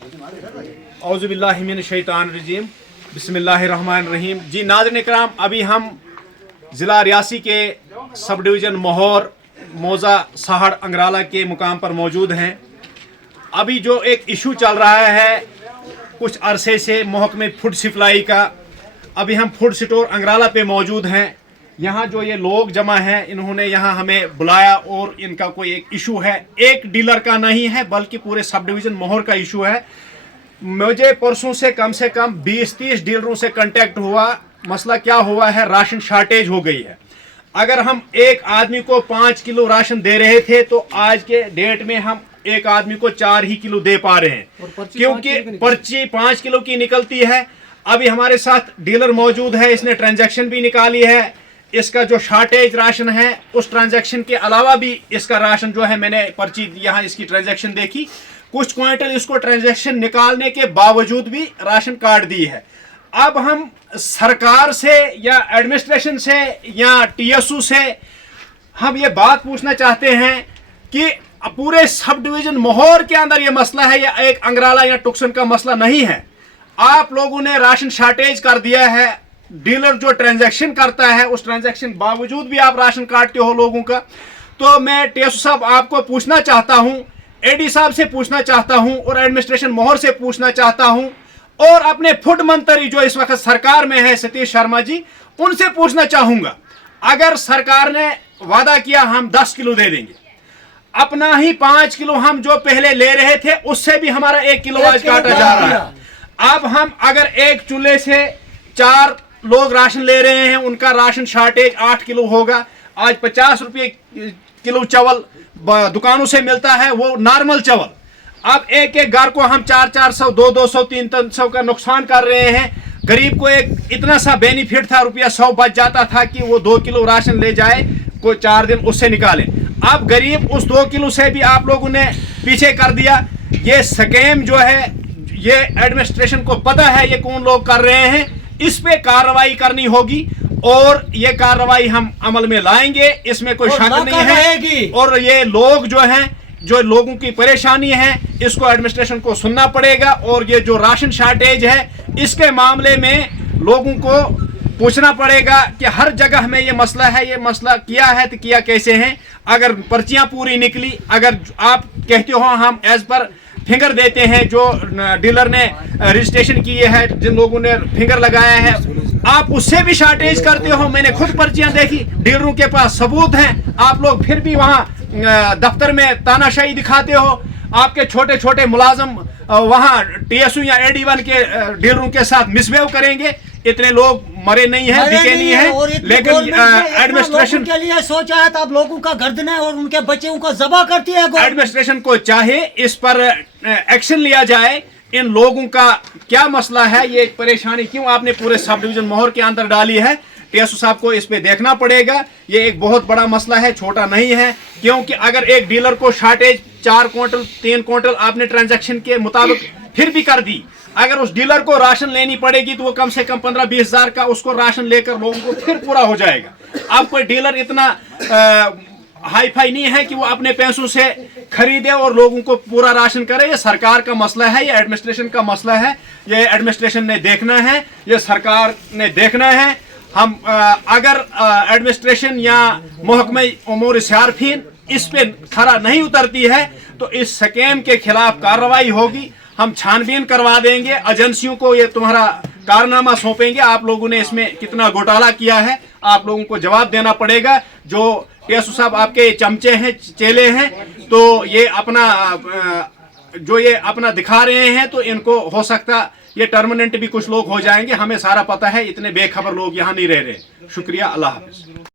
औज़ुबिल्लाहि मिनश्शैतानिर्रजीम बिस्मिल्लाहिर्रहमानिर्रहीम। जी नाज़रीन इकराम, अभी हम ज़िला रियासी के सब डिवीज़न मोहर मौज़ा साहड़ अंगराला के मुकाम पर मौजूद हैं। अभी जो एक इशू चल रहा है कुछ अरसे से महकमे फूड सप्लाई का, अभी हम फूड स्टोर अंगराला पे मौजूद हैं। यहाँ जो ये लोग जमा हैं, इन्होंने यहाँ हमें बुलाया और इनका कोई एक इशू है, एक डीलर का नहीं है बल्कि पूरे सब डिवीज़न मोहर का इशू है। मुझे परसों से कम 20-30 डीलरों से कांटेक्ट हुआ। मसला क्या हुआ है, राशन शार्टेज हो गई है। अगर हम एक आदमी को 5 किलो राशन दे रहे थे तो आज के डेट में हम एक आदमी को 4 ही किलो दे पा रहे हैं, क्योंकि पर्ची 5 किलो की निकलती है। अभी हमारे साथ डीलर मौजूद है, इसने ट्रांजैक्शन भी निकाली है। इसका जो शार्टेज राशन है उस ट्रांजैक्शन के अलावा भी इसका राशन जो है, मैंने पर्ची यहाँ इसकी ट्रांजैक्शन देखी, कुछ क्विंटल इसको ट्रांजैक्शन निकालने के बावजूद भी राशन काट दी है। अब हम सरकार से या एडमिनिस्ट्रेशन से या टीएसयू से हम ये बात पूछना चाहते हैं कि पूरे सब डिवीजन मोहर के अंदर ये मसला है, या एक अंगराला या टुक्सन का मसला नहीं है। आप लोगों ने राशन शार्टेज कर दिया है। डीलर जो ट्रांजैक्शन करता है उस ट्रांजैक्शन बावजूद भी आप राशन काटते हो लोगों का। तो मैं टीएसयू साहब आपको पूछना चाहता हूं, एडी साहब से पूछना चाहता हूं और एडमिनिस्ट्रेशन मोहर से पूछना चाहता हूं, और अपने फूड मंत्री जो इस वक्त सरकार में है सतीश शर्मा जी, उनसे पूछना चाहूंगा। अगर सरकार ने वादा किया हम 10 किलो दे देंगे, अपना ही 5 किलो हम जो पहले ले रहे थे उससे भी हमारा 1 किलो आज काटा जा रहा है। अब हम अगर एक चूल्हे से 4 लोग राशन ले रहे हैं, उनका राशन शार्टेज 8 किलो होगा। आज 50 रुपये किलो चावल दुकानों से मिलता है, वो नॉर्मल चावल। अब एक एक घर को हम 400, 200, 300 का नुकसान कर रहे हैं। गरीब को एक इतना सा बेनिफिट था, ₹100 बच जाता था कि वो 2 किलो राशन ले जाए, कोई 4 दिन उससे निकाले। अब गरीब उस 2 किलो से भी आप लोगों ने पीछे कर दिया। ये स्कैम जो है, ये एडमिनिस्ट्रेशन को पता है ये कौन लोग कर रहे हैं। इस पे कार्रवाई करनी होगी और ये कार्रवाई हम अमल में लाएंगे, इसमें कोई शक नहीं है। और ये लोग जो हैं, जो लोगों की परेशानी है, इसको एडमिनिस्ट्रेशन को सुनना पड़ेगा। और ये जो राशन शार्टेज है, इसके मामले में लोगों को पूछना पड़ेगा कि हर जगह में ये मसला है, ये मसला किया है तो किया कैसे है। अगर पर्चियां पूरी निकली, अगर आप कहते हो हम एज पर फिंगर देते हैं, जो डीलर ने रजिस्ट्रेशन किए है, जिन लोगों ने फिंगर लगाया है, आप उससे भी शार्टेज करते हो। मैंने खुद पर्चियां देखी, डीलरों के पास सबूत हैं, आप लोग फिर भी वहां दफ्तर में तानाशाही दिखाते हो। आपके छोटे छोटे मुलाजम वहां टीएसयू या एडी1 के डीलरों के साथ मिसबिहेव करेंगे। इतने लोग मरे नहीं हैं, दिखे नहीं हैं, लेकिन एडमिनिस्ट्रेशन के लिए सोचा है, तब लोगों का गर्दनें और उनके बच्चों को ज़बह करती है। एडमिनिस्ट्रेशन को चाहे इस पर एक्शन लिया जाए। इन लोगों का क्या मसला है, ये परेशानी क्यों आपने पूरे सब डिवीजन मोहर के अंदर डाली है, टीएसयू साहब को इस पे देखना पड़ेगा। ये एक बहुत बड़ा मसला है, छोटा नहीं है। क्योंकि अगर एक डीलर को शार्टेज 4 क्विंटल 3 क्विंटल आपने ट्रांजैक्शन के मुताबिक फिर भी कर दी, अगर उस डीलर को राशन लेनी पड़ेगी तो वो कम से कम 15-20 हजार का उसको राशन लेकर लोगों को फिर पूरा हो जाएगा। अब कोई डीलर इतना हाई फाई नहीं है कि वो अपने पैसों से खरीदे और लोगों को पूरा राशन करे। ये सरकार का मसला है, ये एडमिनिस्ट्रेशन का मसला है। ये एडमिनिस्ट्रेशन ने देखना है, ये सरकार ने देखना है। हम अगर एडमिनिस्ट्रेशन या महकमे उमूर सार्फिन इस पे खरा नहीं उतरती है तो इस स्कैम के खिलाफ कार्रवाई होगी। हम छानबीन करवा देंगे, एजेंसियों को ये तुम्हारा कारनामा सौंपेंगे। आप लोगों ने इसमें कितना घोटाला किया है, आप लोगों को जवाब देना पड़ेगा। जो टीएसयू साहब आपके चमचे हैं, चेले हैं, तो ये अपना दिखा रहे हैं, तो इनको हो सकता ये टर्मिनेंट भी कुछ लोग हो जाएंगे। हमें सारा पता है, इतने बेखबर लोग यहाँ नहीं रह रहे। शुक्रिया, अल्लाह हाफिज।